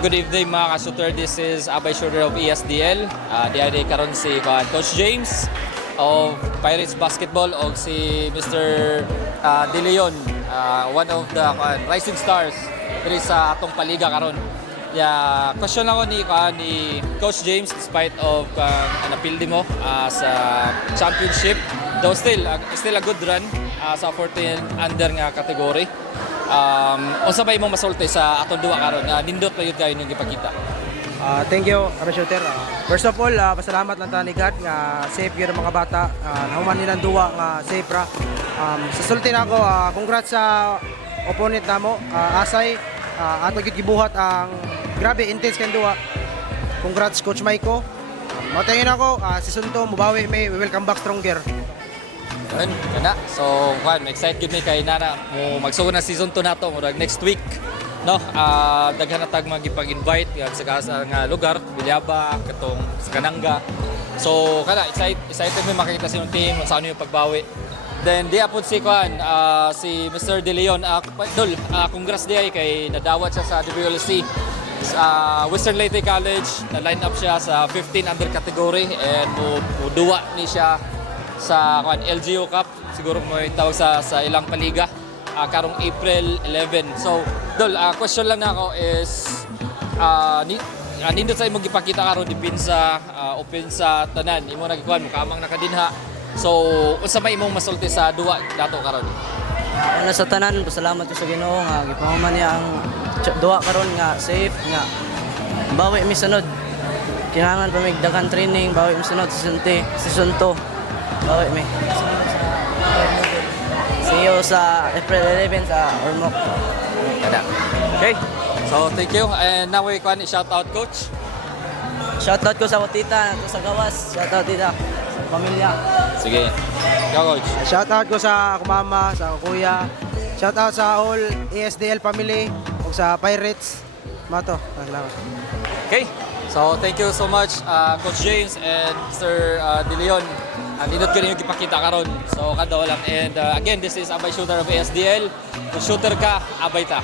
good evening mga ka-shooter. This is Abay Shooter of ESDL. Diyan karon si Coach James of Pirates Basketball o si Mr. De Leon, one of the rising stars diri sa atong paliga karon. Question ako ni Coach James despite of napildi mo sa championship. Though still a good run sa 14 under nga category. Unsa ba imong masulti sa atong duwa karon nga nindot pa yun kayo ning ipakita? Thank you, Abay Shooter. First of all, pasalamat lang ta ni God nga safe yun ang mga bata. Nahuman nilang duwa nga safe ra. Sa sulti na ako, congrats sa opponent namo, Asay. Ato gyud gibuhat ang grabe intense kan duwa. Congrats Coach Maiko. Matayin ako, season 2 mubawi may we will come back stronger. Yun, kana. So, excited me kay nana mo magsugod na season 2 nato murag next week. No, daghan na tag magipag-invite sa nga lugar, Bilyaba, katong sa Kananga. So, kana excited me makita sa team sa ano yung pagbawi. Then di apod si si Mr. De Leon, congrats diay kay nadawat siya sa WLC. Western Leyte College, na-line up siya sa 15 under category and duwa ni siya sa LGU Cup, siguro mo tawag sa ilang paliga karong April 11. So, question lang na ako is nindot sa imong gipakita karon depensa open sa tanan imo nagikuan mo kamang nakadinha. So, unsa may imong masulti sa duwa dato karon? Una sa tanan, pasalamat ko sa Ginoo nga gipahuman niya ang duwa karon nga safe nga bawi mi sunod. Kinahanglan pa mig daghang training, bawi mi sunod season 2. Bawi mi. See you sa April 11 sa Ormoc. Kada. Okay. So, thank you. And now we can shout out coach. Shoutout ko sa tita, to sa gawas. Shoutout tita sa pamilya. Sige. Ikaw coach. Shoutout ko sa mama, sa kuya. Shoutout sa all ESDL family ug sa Pirates. Mato, salamat. Okay. So, thank you so much Coach James and Sir De Leon. Nindot ko rin yung ipakita karon. So, kada lang. And again, this is Abay Shooter of ASDL. Kung shooter ka, abay ta.